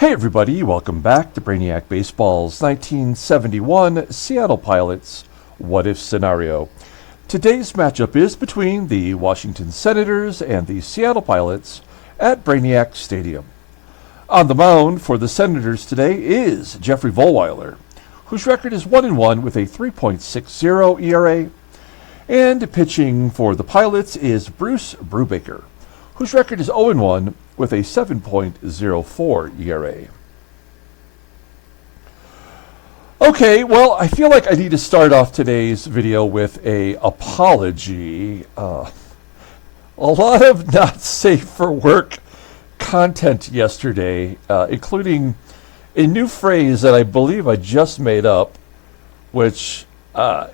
Hey everybody, welcome back to Brainiac Baseball's 1971 Seattle Pilots What If Scenario. Today's matchup is between the Washington Senators and the Seattle Pilots at Brainiac Stadium. On the mound for the Senators today is Jeffrey Vollweiler, whose record is 1-1 with a 3.60 ERA, and pitching for the Pilots is Brubaker, whose record is 0-1 with a 7.04 ERA. Okay, well, I feel like I need to start off today's video with an apology. A lot of not safe for work content yesterday, including a new phrase that I believe I just made up, which I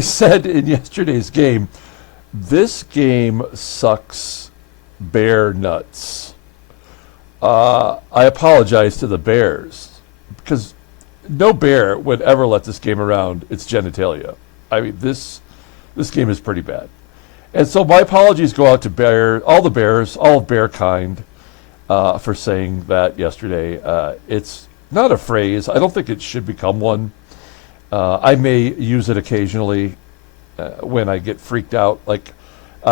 said in yesterday's game, "This game sucks bear nuts." I apologize to the Bears, because no bear would ever let this game around its genitalia. I mean, this game is pretty bad. And so my apologies go out to all the Bears, all of bear kind, for saying that yesterday. It's not a phrase. I don't think it should become one. I may use it occasionally when I get freaked out, like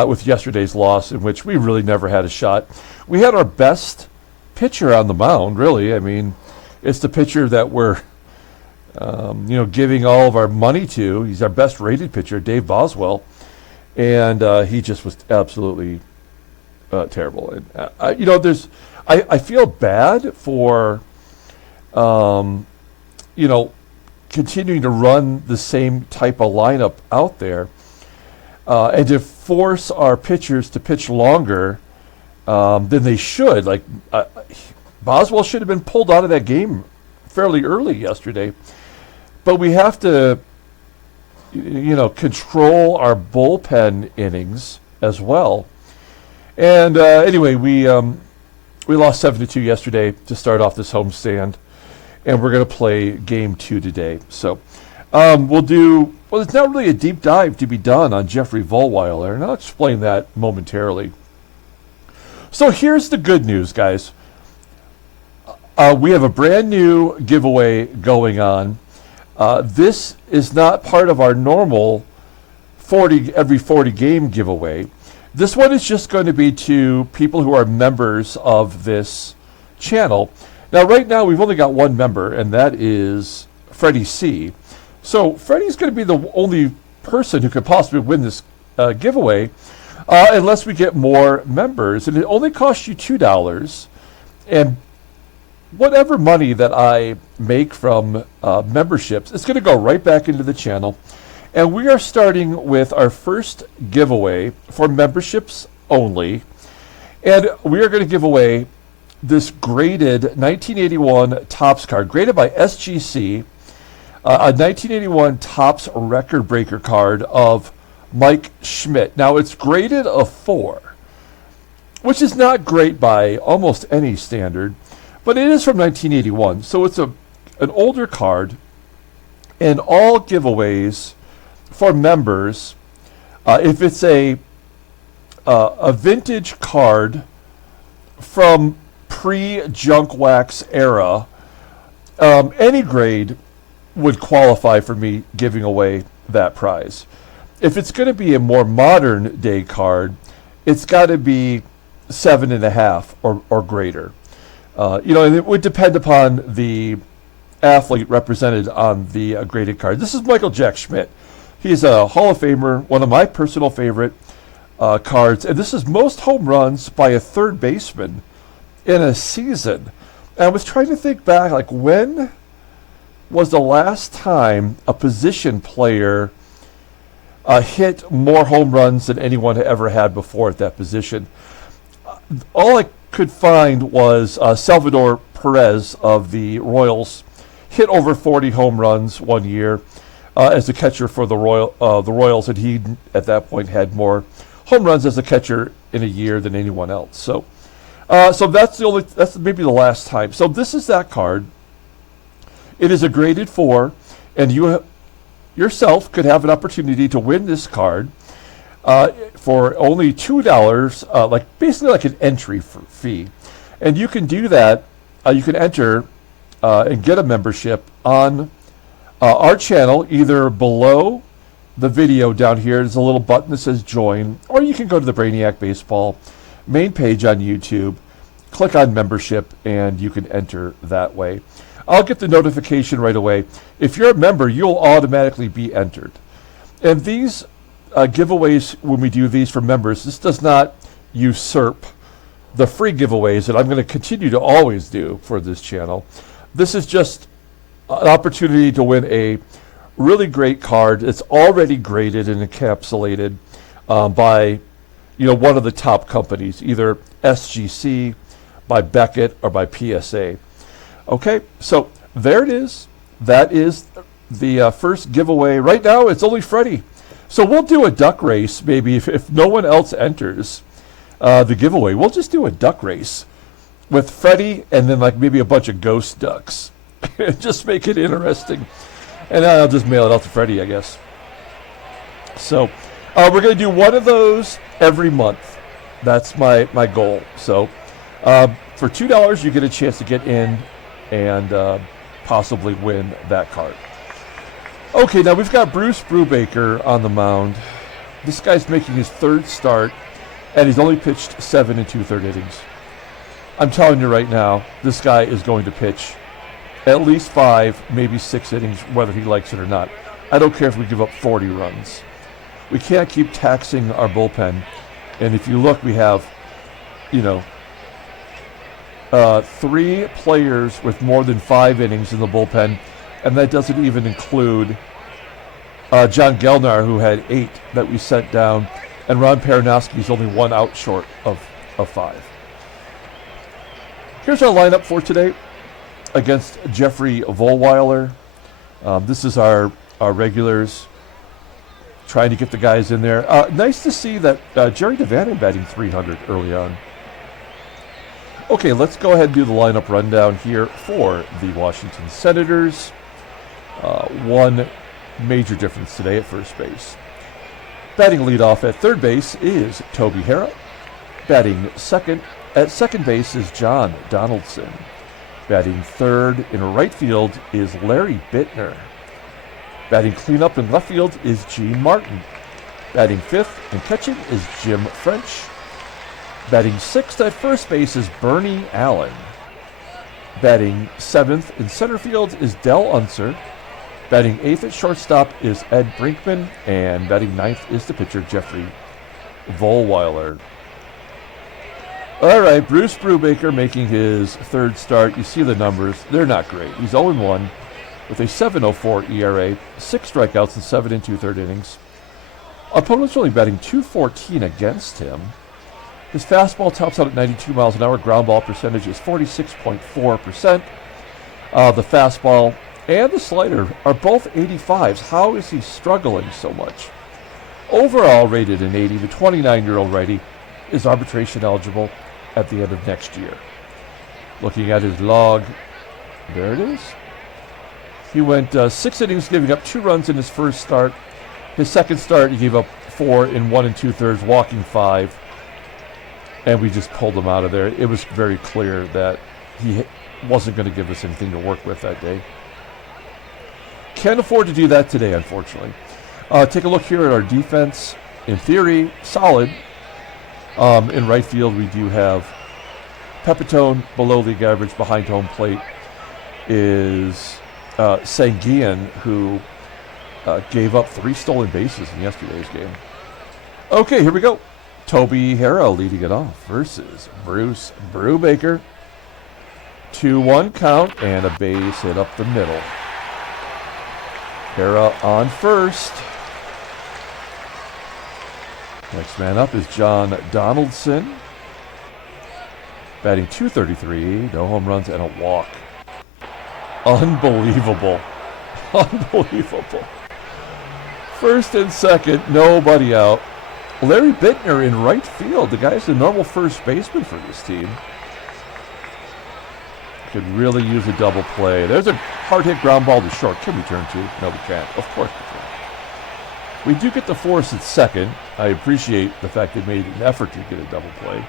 with yesterday's loss, in which we really never had a shot. We had our best pitcher on the mound, really. I mean, it's the pitcher that we're giving all of our money to. He's our best rated pitcher, Dave Boswell, and he just was absolutely terrible. And I feel bad for continuing to run the same type of lineup out there, and to force our pitchers to pitch longer than they should. Like Boswell should have been pulled out of that game fairly early yesterday. But we have to, control our bullpen innings as well. And anyway, we lost 7-2 yesterday to start off this homestand, and we're going to play game 2 today. So it's not really a deep dive to be done on Jeffrey Vollweiler, and I'll explain that momentarily. So here's the good news, guys. We have a brand new giveaway going on. This is not part of our normal every 40 game giveaway. This one is just going to be to people who are members of this channel. Now, right now, we've only got one member, and that is Freddie C. So Freddie's going to be the only person who could possibly win this giveaway, unless we get more members. And it only costs you $2. And whatever money that I make from memberships, it's going to go right back into the channel. And we are starting with our first giveaway for memberships only. And we are going to give away this graded 1981 Topps card, graded by SGC, a 1981 Topps record breaker card of Mike Schmidt. Now, it's graded a 4, which is not great by almost any standard. But it is from 1981, so it's an older card, and all giveaways for members, if it's a vintage card from pre-junk wax era, any grade would qualify for me giving away that prize. If it's going to be a more modern day card, it's got to be 7.5 or greater. And it would depend upon the athlete represented on the graded card. This is Michael Jack Schmidt. He's a Hall of Famer, one of my personal favorite cards. And this is most home runs by a third baseman in a season. And I was trying to think back, like, when was the last time a position player hit more home runs than anyone ever had before at that position? All I could find was Salvador Perez of the Royals hit over 40 home runs one year as a catcher for the Royals, and he at that point had more home runs as a catcher in a year than anyone else. So that's maybe the last time. So this is that card. It is a graded 4, and you yourself could have an opportunity to win this card. For only $2, basically like an entry fee. And you can do that you can enter and get a membership on our channel, either below the video down here. There's a little button that says join, or you can go to the Brainiac Baseball main page on YouTube, click on membership, and you can enter that way. I'll get the notification right away. If you're a member, you'll automatically be entered. And these giveaways, when we do these for members, this does not usurp the free giveaways that I'm going to continue to always do for this channel. This is just an opportunity to win a really great card. It's already graded and encapsulated by one of the top companies, either SGC, by Beckett, or by PSA. Okay, so there it is. That is the first giveaway. Right now, it's only Freddie. So we'll do a duck race, maybe, if no one else enters the giveaway. We'll just do a duck race with Freddie and then like maybe a bunch of ghost ducks. Just make it interesting. And I'll just mail it out to Freddie, I guess. So we're going to do one of those every month. That's my goal. So for $2, you get a chance to get in and possibly win that card. Okay, now we've got Brubaker on the mound. This guy's making his third start, and he's only pitched 7 2/3 innings. I'm telling you right now, this guy is going to pitch at least 5, maybe 6 innings, whether he likes it or not. I don't care if we give up 40 runs. We can't keep taxing our bullpen. And if you look, we have, 3 players with more than 5 innings in the bullpen, and that doesn't even include John Gelnar, who had 8 that we sent down, and Ron Peronowski's only 1 out short of 5. Here's our lineup for today against Jeffrey Vollweiler. This is our regulars, trying to get the guys in there. Nice to see that Jerry DaVANON batting 300 early on. Okay, let's go ahead and do the lineup rundown here for the Washington Senators. One major difference today at first base. Batting leadoff at third base is Toby HARRAH. Batting second at second base is John Donaldson. Batting third in right field is Larry BIITTNER. Batting cleanup in left field is Gene Martin. Batting fifth and catching is Jim French. Batting sixth at first base is Bernie Allen. Batting seventh in center field is Del Unser. Batting eighth at shortstop is Ed BRINKMAN. And batting ninth is the pitcher Jeffrey Vollweiler. All right, Brubaker making his third start. You see the numbers. They're not great. He's 0-1 with a 7.04 ERA, 6 strikeouts in 7 2/3 innings. Opponents only batting .214 against him. His fastball tops out at 92 miles an hour. Ground ball percentage is 46.4%. The fastball and the slider are both 85s. How is he struggling so much? Overall rated an 80, the 29-year-old righty is arbitration eligible at the end of next year. Looking at his log, there it is. He went 6 innings, giving up 2 runs in his first start. His second start, he gave up 4 in 1 2/3, walking 5. And we just pulled him out of there. It was very clear that he wasn't going to give us anything to work with that day. Can't afford to do that today, unfortunately. Take a look here at our defense. In theory, solid. In right field, we do have PEPITONE below league average. Behind home plate is SANGUILLEN, who gave up 3 stolen bases in yesterday's game. Okay, here we go. Toby HARRAH leading it off versus Brubaker. 2-1 count and a base hit up the middle. HARRAH on first. Next man up is John Donaldson. Batting .233, no home runs and a walk. Unbelievable. Unbelievable. First and second, nobody out. Larry BIITTNER in right field. The guy's the normal first baseman for this team. Could really use a double play. There's a hard hit ground ball to short. Can we turn to? No, we can't. Of course we can. We do get the force at second. I appreciate the fact they made an effort to get a double play.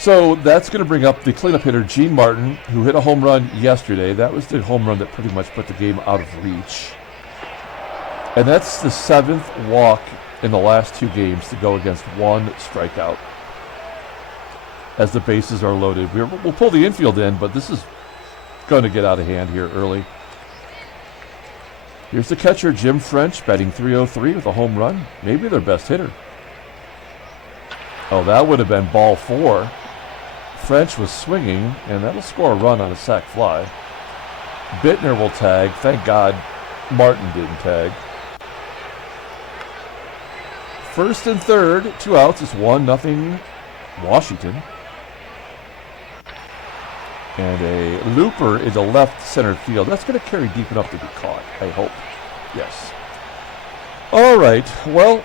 So that's going to bring up the cleanup hitter, Gene Martin, who hit a home run yesterday. That was the home run that pretty much put the game out of reach. And that's the 7th walk in the last 2 games to go against 1 strikeout. As the bases are loaded. We'll pull the infield in, but this is going to get out of hand here early. Here's the catcher, Jim French, batting .303 with a home run. Maybe their best hitter. Oh, that would have been ball 4. French was swinging, and that'll score a run on a sac fly. BIITTNER will tag. Thank God Martin didn't tag. First and third, 2 outs. It's 1-0 Washington. And a looper into left center field. That's going to carry deep enough to be caught, I hope. Yes. All right. Well,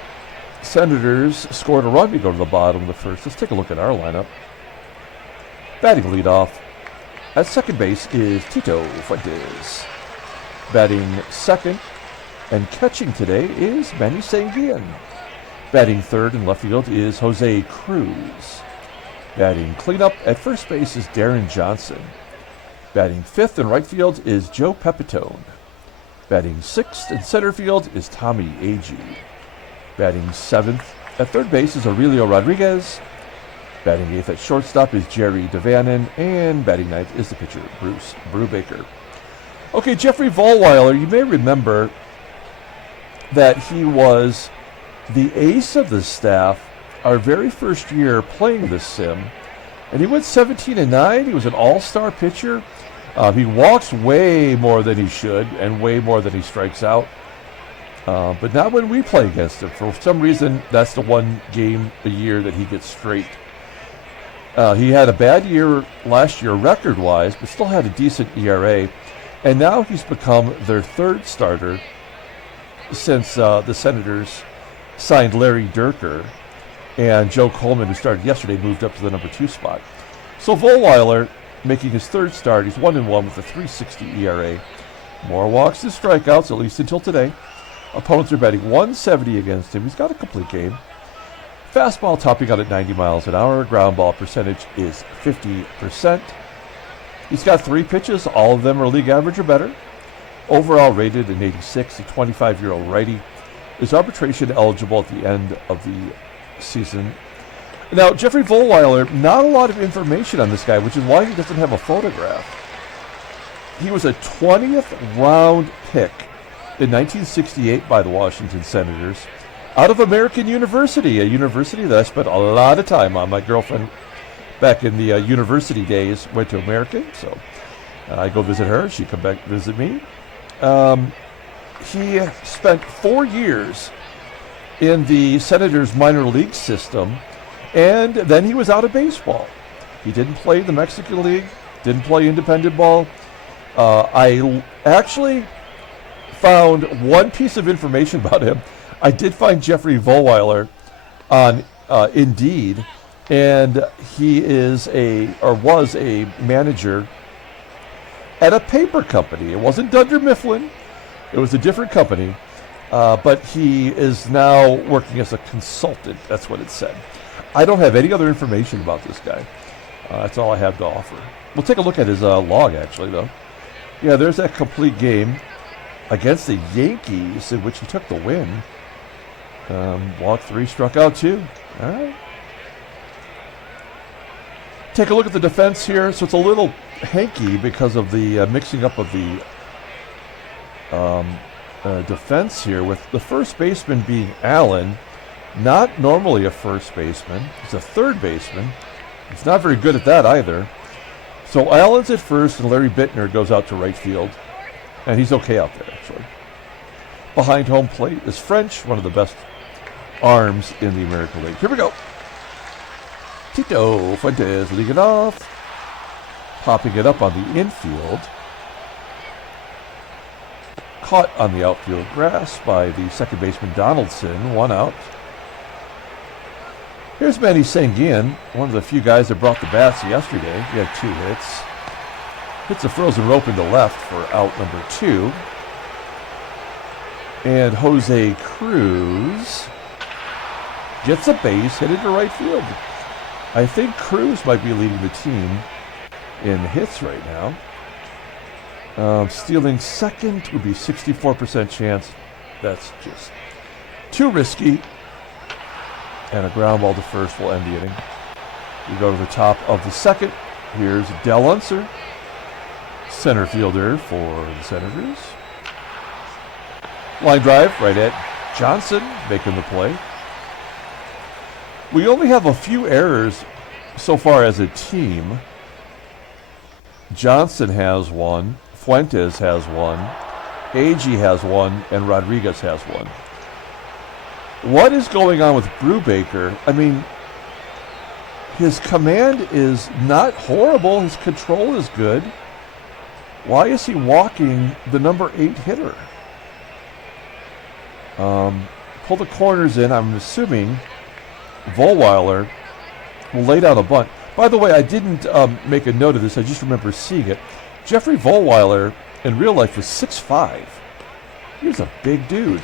Senators scored a run. We go to the bottom of the first. Let's take a look at our lineup. Batting leadoff at second base is Tito Fuentes. Batting second and catching today is Manny. Batting third in left field is Jose Cruz. Batting cleanup at first base is Deron Johnson. Batting fifth in right field is Joe Pepitone. Batting sixth in center field is Tommie AGEE. Batting seventh at third base is Aurelio Rodriguez. Batting eighth at shortstop is Jerry DaVANON. And batting ninth is the pitcher, Brubaker. Okay, Jeffrey Vollweiler, you may remember that he was the ace of the staff our very first year playing this sim. And he went 17-9. He was an all-star pitcher. He walks way more than he should and way more than he strikes out. But not when we play against him. For some reason, that's the one game a year that he gets straight. He had a bad year last year record-wise, but still had a decent ERA. And now he's become their third starter since the Senators signed Larry Dierker. And Joe Coleman, who started yesterday, moved up to the number 2 spot. So Vollweiler, making his third start, he's 1-1 with a .360 ERA. More walks than strikeouts, at least until today. Opponents are batting .170 against him. He's got a complete game. Fastball topping out at 90 miles an hour. Ground ball percentage is 50%. He's got 3 pitches. All of them are league average or better. Overall rated an 86. A 25-year-old righty is arbitration eligible at the end of the season. Now, Jeffrey Vollweiler, not a lot of information on this guy, which is why he doesn't have a photograph. He was a 20th round pick in 1968 by the Washington Senators out of American University, a university that I spent a lot of time on. My girlfriend back in the university days went to American, so I go visit her. She come back visit me. He spent 4 years in the Senators minor league system, and then he was out of baseball. He didn't play the Mexican League, didn't play independent ball. I actually found one piece of information about him. I did find Jeffrey Vollweiler on Indeed, and he is was a manager at a paper company. It wasn't Dunder Mifflin. It was a different company. But he is now working as a consultant. That's what it said. I don't have any other information about this guy. That's all I have to offer. We'll take a look at his log, actually, though. Yeah, there's that complete game against the Yankees in which he took the win. Walked 3, struck out 2. All right. Take a look at the defense here. So it's a little hanky because of the mixing up of the defense here, with the first baseman being Allen, not normally a first baseman. He's a third baseman. He's not very good at that either. So Allen's at first, and Larry BIITTNER goes out to right field, and he's okay out there, actually. Behind home plate is French, one of the best arms in the American League. Here we go. Tito Fuentes leading it off, popping it up on the infield. Caught on the outfield grass by the second baseman Donaldson, 1 out. Here's Manny, one of the few guys that brought the bats yesterday. He had 2 hits. Hits a frozen rope into left for out number 2. And Jose Cruz gets a base hit into right field. I think CRUZ might be leading the team in hits right now. Stealing second would be 64% chance. That's just too risky. And a ground ball to first will end the inning. We go to the top of the second. Here's UNSER, center fielder for the Senators. Line drive right at Johnson, making the play. We only have a few errors so far as a team. Johnson has one, Fuentes has one, AGEE has one, and Rodriguez has one. What is going on with Brubaker? I mean, his command is not horrible. His control is good. Why is he walking the number 8 hitter? Pull the corners in. I'm assuming Vollweiler will lay down a bunt. By the way, I didn't make a note of this. I just remember seeing it. Jeffrey Vollweiler in real life was 6'5". He was a big dude.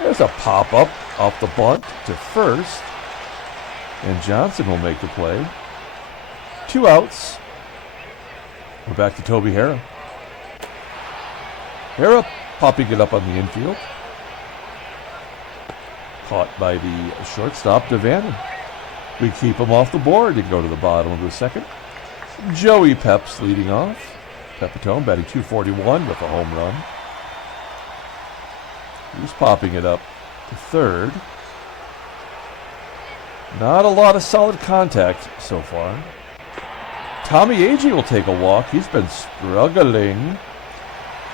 There's a pop-up off the bunt to first. And Johnson will make the play. 2 outs. We're back to Toby HARRAH. HARRAH popping it up on the infield. Caught by the shortstop, DaVANON. We keep him off the board and go to the bottom of the second. Joey Peps leading off. PEPITONE batting .241 with a home run. He's popping it up to third. Not a lot of solid contact so far. Tommie AGEE will take a walk. He's been struggling.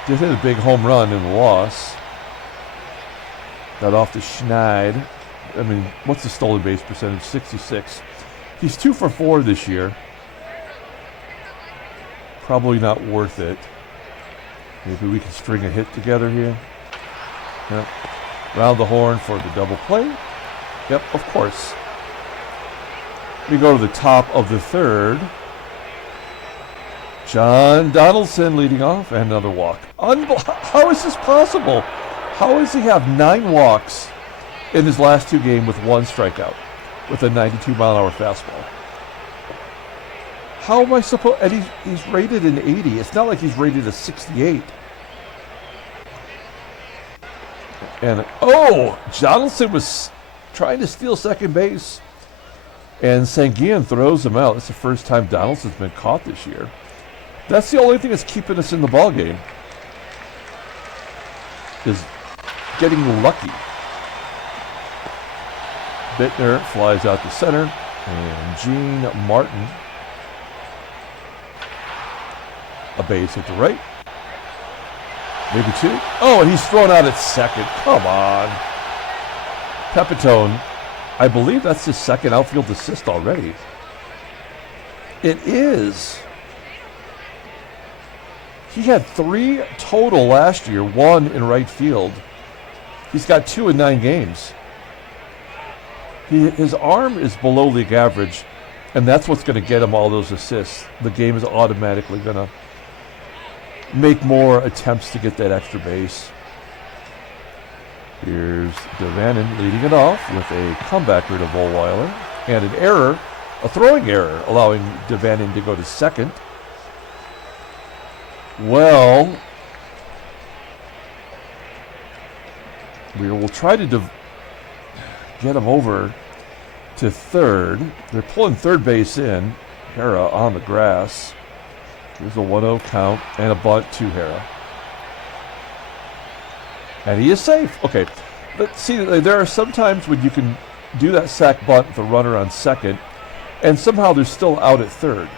Did hit a big home run in the loss. Got off to Schneid. I mean, what's the stolen base percentage? 66. He's 2 for 4 this year. Probably not worth it. Maybe we can string a hit together here. Yep. Round the horn for the double play. Yep, of course. We go to the top of the third. John Donaldson leading off, and another walk. How is this possible? How does he have 9 walks in his last 2 games with 1 strikeout with a 92-mile-an-hour fastball? How am I supposed... And he's rated an 80. It's not like he's rated a 68. And, oh, Donaldson was trying to steal second base. And SANGUILLEN throws him out. That's the first time Donaldson's been caught this year. That's the only thing that's keeping us in the ball game. Is getting lucky. BIITTNER flies out to center. And Gene Martin. A base at the right. Maybe 2. Oh, and he's thrown out at second. Come on. PEPITONE. I believe that's his second outfield assist already. It is. He had 3 total last year, 1 in right field. He's got 2 in 9 games. His arm is below league average, and that's what's going to get him all those assists. The game is automatically going to make more attempts to get that extra base. Here's DaVANON leading it off with a comebacker to Vollweiler. And an error, a throwing error, allowing DaVANON to go to second. Well, we will try to get him over to third. They're pulling third base in. HARRAH on the grass. Here's a 1-0 count and a bunt to HARRAH. And he is safe. Okay, let's see, there are some times when you can do that sac bunt with a runner on second, and somehow they're still out at third.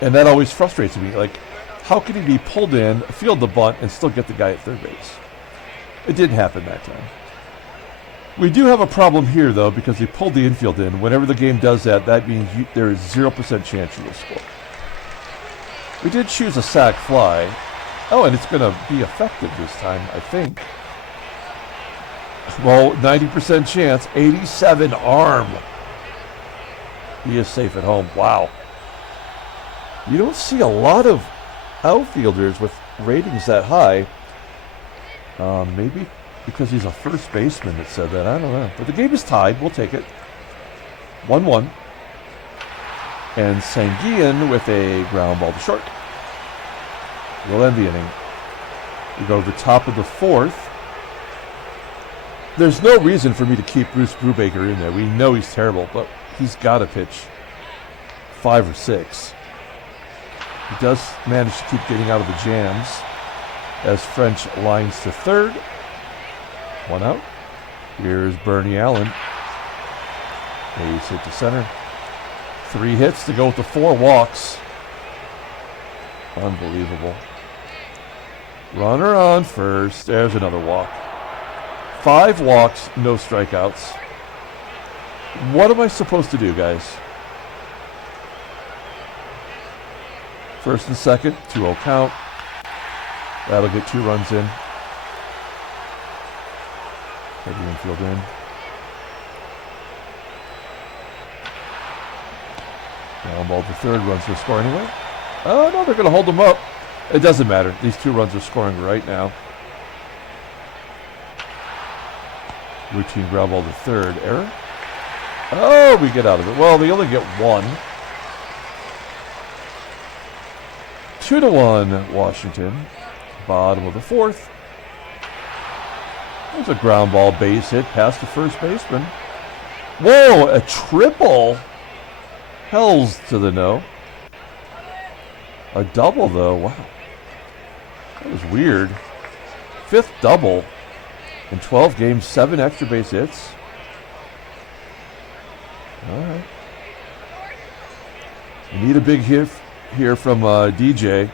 And that always frustrates me. Like, how can he be pulled in, field the bunt, and still get the guy at third base? It didn't happen that time. We do have a problem here, though, because he pulled the infield in. Whenever the game does that, that means there is 0% chance you will score. We did choose a sac fly. Oh, and it's going to be effective this time, I think. Well, 90% chance, 87 arm. He is safe at home. Wow. You don't see a lot of outfielders with ratings that high. Maybe because he's a first baseman that said that. I don't know. But the game is tied. We'll take it. 1-1. And SANGUILLEN with a ground ball to short. We'll end the inning. We go to the top of the fourth. There's no reason for me to keep Brubaker in there. We know he's terrible, but he's got to pitch 5 or 6. He does manage to keep getting out of the jams as French lines to third. 1 out. Here's Bernie Allen. Base hit to center. 3 hits to go with the 4 walks. Unbelievable. Runner on first. There's another walk. 5 walks, no strikeouts. What am I supposed to do, guys? First and second, 2-0 count. That'll get 2 runs in. Heavy infield in. Ground ball to third, runs to score anyway. Oh, no, they're going to hold them up. It doesn't matter. These 2 runs are scoring right now. Routine ground ball to third. Error? Oh, we get out of it. Well, they only get 1. 2-1, Washington. Bottom of the fourth. There's a ground ball base hit past the first baseman. Whoa, a triple. Hells to the no. A double, though. Wow. That was weird. 5th double in 12 games, 7 extra base hits. All right. We need a big hit here from DJ.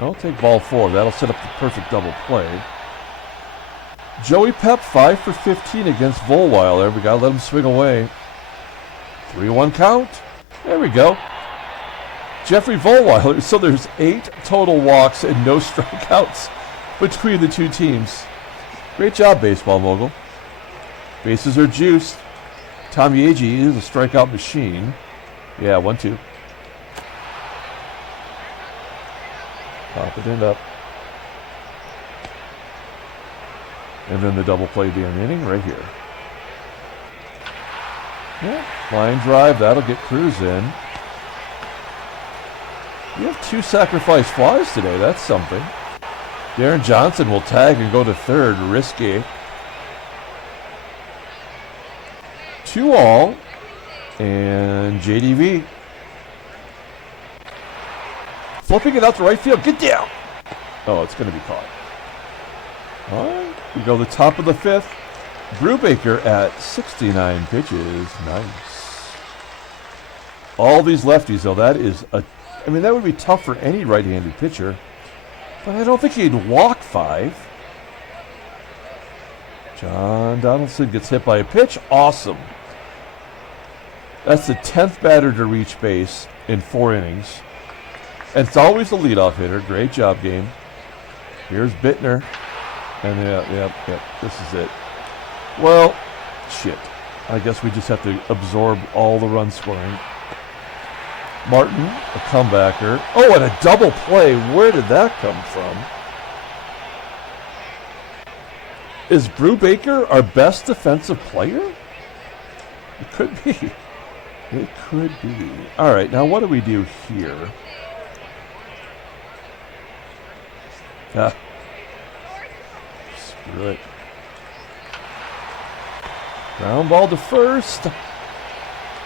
I'll take ball 4. That'll set up the perfect double play. Joey Pep, 5 for 15 against Vollweiler. We got to let him swing away. 3-1 count. There we go. Jeffrey Vollweiler. So there's 8 total walks and no strikeouts between the 2 teams. Great job, baseball mogul. Bases are juiced. Tommie AGEE is a strikeout machine. Yeah, 1-2. Pop it up. And then the double play at the end of the inning right here. Yeah, line drive, that'll get CRUZ in. We have 2 sacrifice flies today, that's something. Deron Johnson will tag and go to third, risky. 2 all, and JDV. Flipping it out to right field, get down! Oh, it's going to be caught. All right, we go to the top of the 5th. Brubaker at 69 pitches. Nice. All these lefties, though, that is a... I mean, that would be tough for any right-handed pitcher. But I don't think he'd walk 5. John Donaldson gets hit by a pitch. Awesome. That's the 10th batter to reach base in 4 innings. And it's always the leadoff hitter. Great job, game. Here's BIITTNER. And yep, this is it. Well, shit. I guess we just have to absorb all the run scoring. Martin, a comebacker. Oh, and a double play. Where did that come from? Is Brubaker our best defensive player? It could be. It could be. All right, now what do we do here? Screw it. Ground ball to first.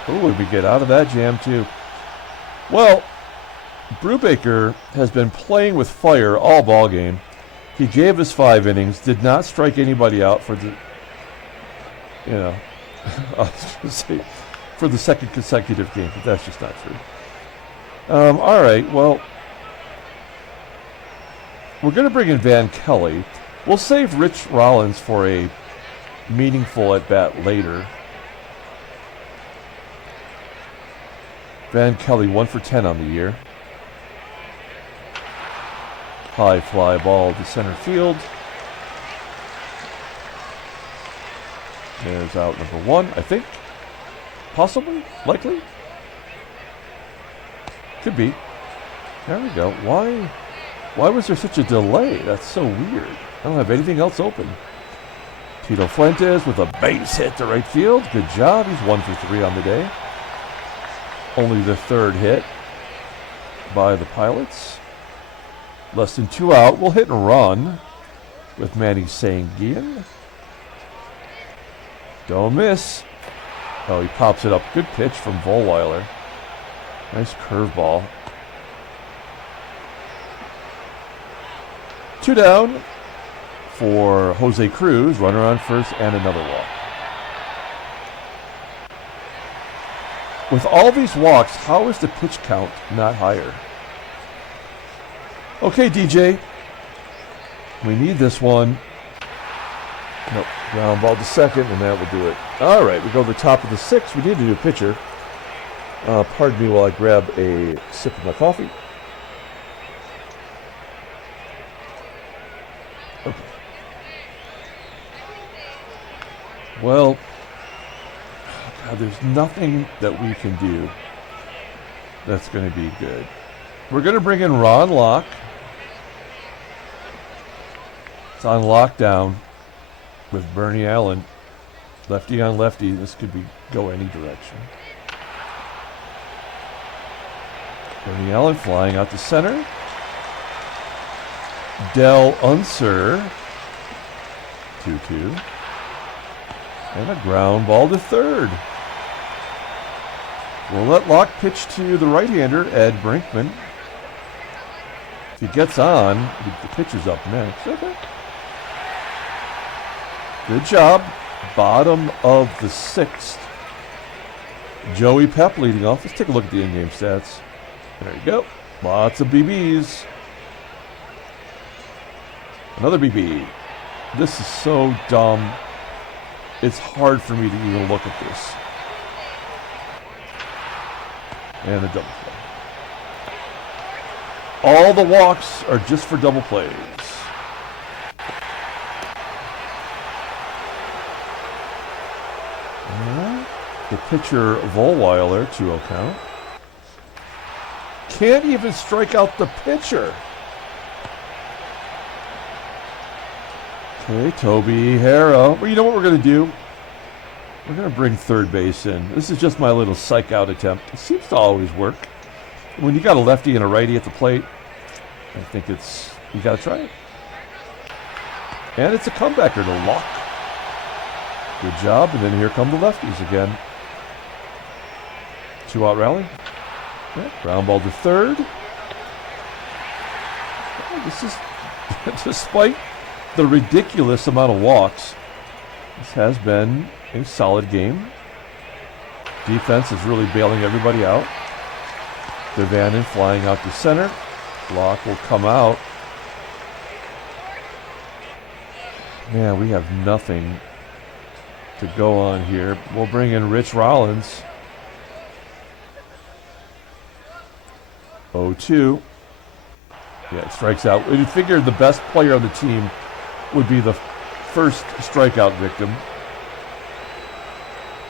Oh, we get out of that jam too. Well, Brubaker has been playing with fire all ball game. He gave us 5 innings, did not strike anybody out for the, I was going to say, for the 2nd consecutive game, but that's just not true. All right, well, we're going to bring in Van Kelly. We'll save Rich Rollins for a meaningful at-bat later. Van Kelly, 1 for 10 on the year. High fly ball to center field. There's out number 1, I think. Possibly? Likely? Could be. There we go. Why was there such a delay? That's so weird. I don't have anything else open. Tito Fuentes with a base hit to right field. Good job. He's 1 for 3 on the day. Only the third hit by the Pilots. Less than 2 out. We'll hit and run with Manny SANGUILLEN. Don't miss. Oh, he pops it up. Good pitch from Vollweiler. Nice curveball. 2 down for Jose Cruz. Runner on first and another walk. With all these walks, how is the pitch count not higher? Okay, DJ. We need this one. Nope. Ground ball to second, and that will do it. All right, we go to the top of the 6th. We need a new pitcher. Pardon me while I grab a sip of my coffee. Okay. Well, God, there's nothing that we can do that's going to be good. We're going to bring in Ron Locke. It's on lockdown with Bernie Allen. Lefty on lefty. This could go any direction. Bernie Allen flying out to center. UNSER 2-2. And a ground ball to third. We'll let Locke pitch to the right-hander, Ed Brinkman. If he gets on, the pitcher's up next. Okay. Good job. Bottom of the 6th. Joey Pep leading off. Let's take a look at the in-game stats. There you go. Lots of BBs. Another BB. This is so dumb. It's hard for me to even look at this. And a double play. All the walks are just for double plays. The pitcher, Vollweiler, 2-0 count. Can't even strike out the pitcher. Okay, Toby, HARRAH. Well, you know what we're going to do? We're going to bring third base in. This is just my little psych out attempt. It seems to always work. When you got a lefty and a righty at the plate, I think you got to try it. And it's a comebacker to Locke. Good job, and then here come the lefties again. 2-out rally. Yeah, ground ball to third. Oh, this is, despite the ridiculous amount of walks, this has been a solid game. Defense is really bailing everybody out. DaVANON flying out to center. Locke will come out. Man, we have nothing to go on here. We'll bring in Rich Rollins. 0-2. Yeah, it strikes out. You figured the best player on the team would be the first strikeout victim.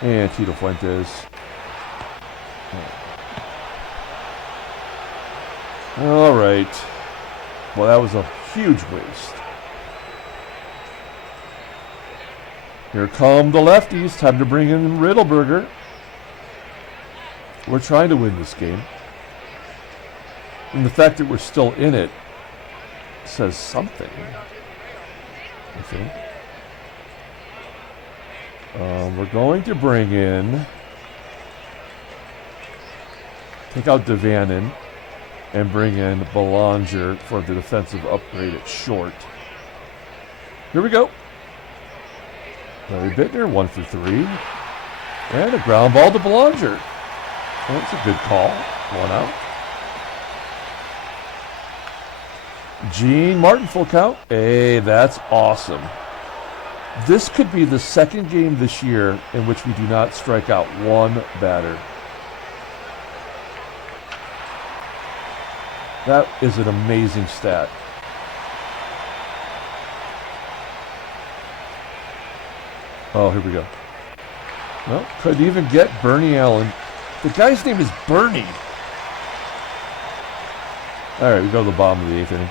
And Tito Fuentes. All right. Well, that was a huge waste. Here come the lefties. Time to bring in Riddleberger. We're trying to win this game. And the fact that we're still in it says something, I think. We're going to bring in, take out DaVANON and bring in Belanger for the defensive upgrade at short. Here we go. Larry BIITTNER, 1 for 3. And a ground ball to Belanger. That's a good call. 1 out. Gene Martin, full count. Hey, that's awesome. This could be the second game this year in which we do not strike out one batter. That is an amazing stat. Oh, here we go. Well, couldn't even get Bernie Allen. The guy's name is Bernie. All right, we go to the bottom of the 8th inning.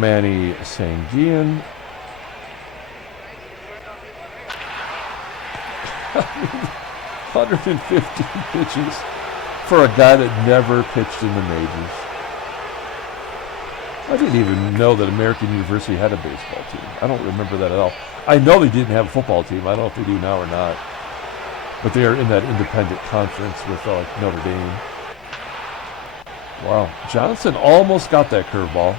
Manny SANGUILLEN. 115 pitches for a guy that never pitched in the majors. I didn't even know that American University had a baseball team. I don't remember that at all. I know they didn't have a football team. I don't know if they do now or not. But they are in that independent conference with Notre Dame. Wow. Johnson almost got that curveball.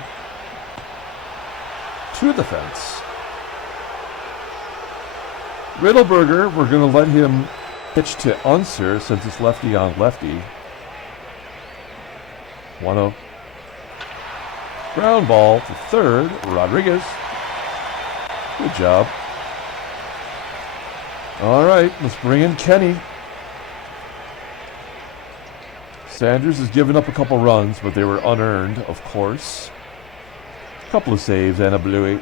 To the fence. Riddleberger, we're going to let him pitch to UNSER since it's lefty on lefty. 1-0. Ground ball to third, Rodriguez. Good job. All right, let's bring in Kenny. Sanders has given up a couple runs, but they were unearned, of course. A couple of saves and a bluey.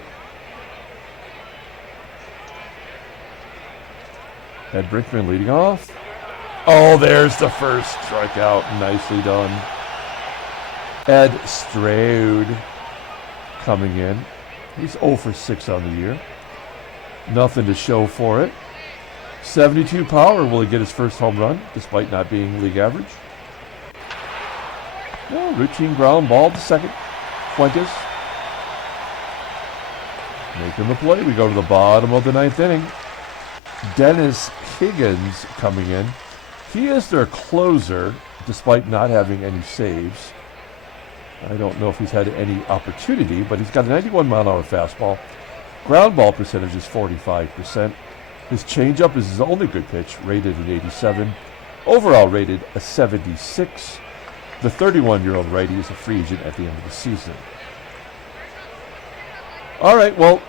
Ed Brinkman leading off. Oh, there's the first strikeout. Nicely done. Ed Stroud coming in. He's 0 for 6 on the year. Nothing to show for it. 72 power. Will he get his first home run, despite not being league average? No, routine ground ball to second. Fuentes. Making the play. We go to the bottom of the ninth inning. Dennis Higgins coming in. He is their closer, despite not having any saves. I don't know if he's had any opportunity, but he's got a 91-mile-an-hour fastball. Ground ball percentage is 45%. His changeup is his only good pitch, rated an 87. Overall rated a 76. The 31-year-old righty is a free agent at the end of the season. All right, well,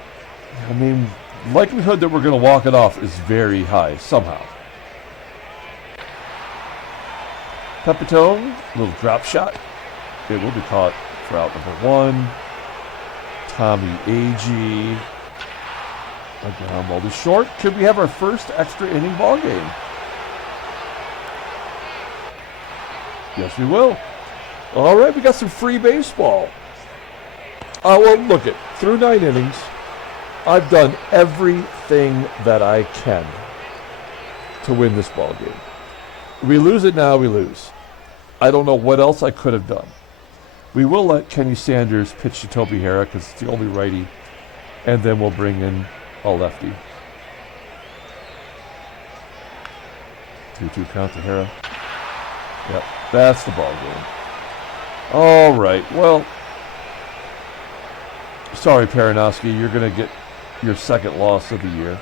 I mean, likelihood that we're going to walk it off is very high somehow. Pepitone, little drop shot. It will be caught for out number 1. Tommie AGEE. A ground ball to short. Could we have our first extra inning ball game? Yes, we will. All right, we got some free baseball. Well, look it. Through 9 innings, I've done everything that I can to win this ball game. We lose it now, we lose. I don't know what else I could have done. We will let Kenny Sanders pitch to Toby HARRAH because it's the only righty, and then we'll bring in a lefty. 2-2 count to HARRAH. Yep, that's the ball game. All right, well, sorry, Paranowski, you're going to get your second loss of the year.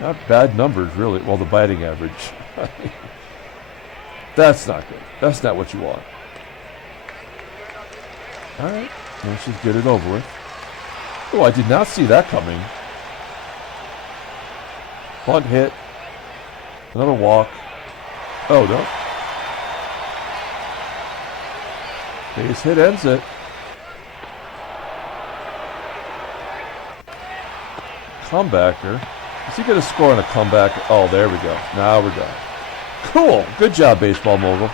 Not bad numbers, really. Well, the batting average. That's not good. That's not what you want. All right, let's just get it over with. Oh, I did not see that coming. Bunt hit. Another walk. Oh, no. Base hit ends it. Comebacker. Is he going to score on a comeback? Oh, there we go. Now we're done. Cool. Good job, baseball mogul.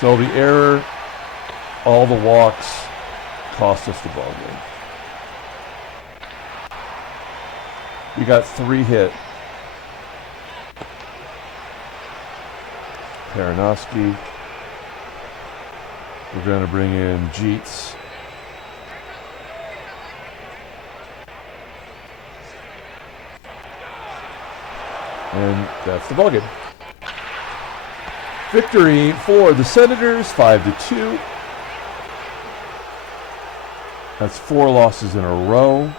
So the error, all the walks, cost us the ball game. We got 3 hit. Paranowski. We're going to bring in Jeets. And that's the ballgame. Victory for the Senators, 5-2. That's 4 losses in a row.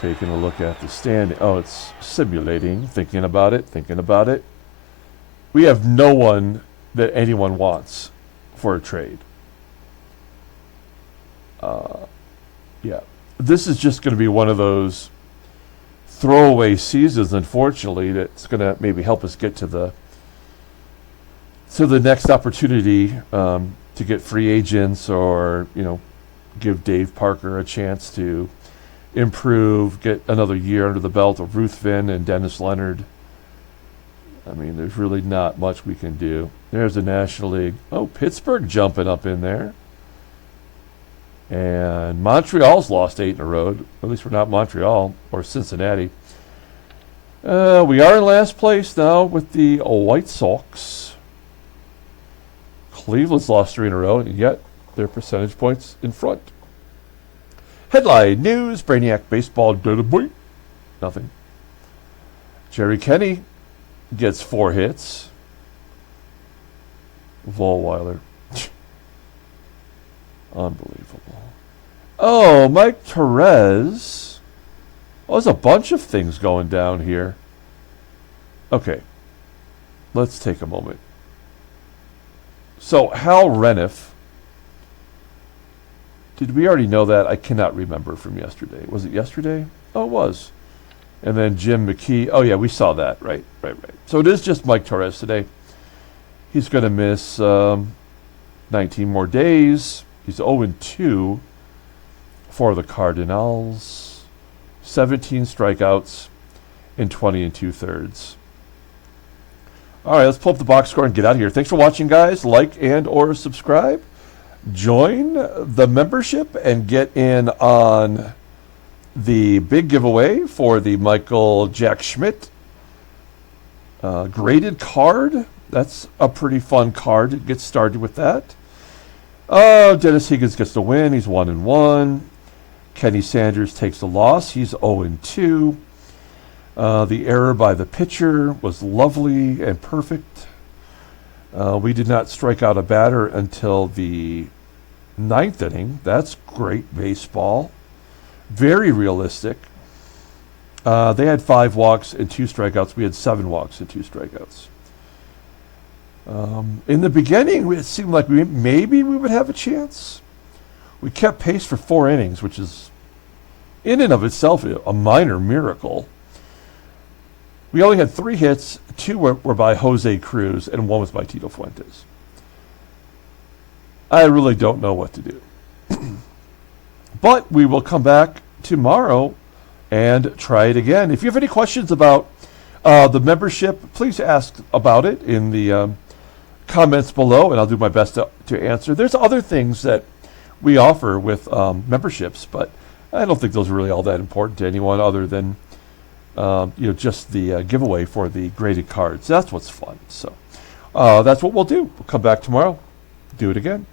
Taking a look at the standing. Oh, it's simulating. Thinking about it. We have no one that anyone wants for a trade. Yeah. This is just going to be one of those throwaway seasons, unfortunately, that's going to maybe help us get to the next opportunity to get free agents, or give Dave Parker a chance to improve, get another year under the belt of Ruthven and Dennis Leonard. I mean, there's really not much we can do. There's the National League. Oh, Pittsburgh jumping up in there. And Montreal's lost 8 in a row. At least we're not Montreal or Cincinnati. We are in last place now with the White Sox. Cleveland's lost 3 in a row, and yet they're percentage points in front. Headline news: Brainiac baseball data boy. Nothing. Jerry Kenny gets 4 hits. Vollweiler. Unbelievable. Oh, Mike Torres. Oh, there's a bunch of things going down here. Okay. Let's take a moment. So, Hal Reniff. Did we already know that? I cannot remember from yesterday. Was it yesterday? Oh, it was. And then Jim McKee. Oh, yeah, we saw that. Right. So it is just Mike Torres today. He's going to miss 19 more days. He's 0-2 for the Cardinals. 17 strikeouts in 20 2/3. All right, let's pull up the box score and get out of here. Thanks for watching, guys. Like and or subscribe. Join the membership and get in on the big giveaway for the Michael Jack Schmidt graded card. That's a pretty fun card. Get started with that. Dennis Higgins gets the win. He's 1-1. Kenny Sanders takes the loss. He's 0-2. The error by the pitcher was lovely and perfect. We did not strike out a batter until the 9th inning. That's great baseball. Very realistic. They had 5 walks and 2 strikeouts. We had 7 walks and 2 strikeouts. In the beginning, it seemed like maybe we would have a chance. We kept pace for 4 innings, which is in and of itself a minor miracle. We only had 3 hits. 2 were by Jose Cruz, and 1 was by Tito Fuentes. I really don't know what to do. But we will come back tomorrow and try it again. If you have any questions about the membership, please ask about it in the comments below, and I'll do my best to answer. There's other things that we offer with memberships, but I don't think those are really all that important to anyone other than just the giveaway for the graded cards. That's what's fun. So that's what we'll do. We'll come back tomorrow, do it again.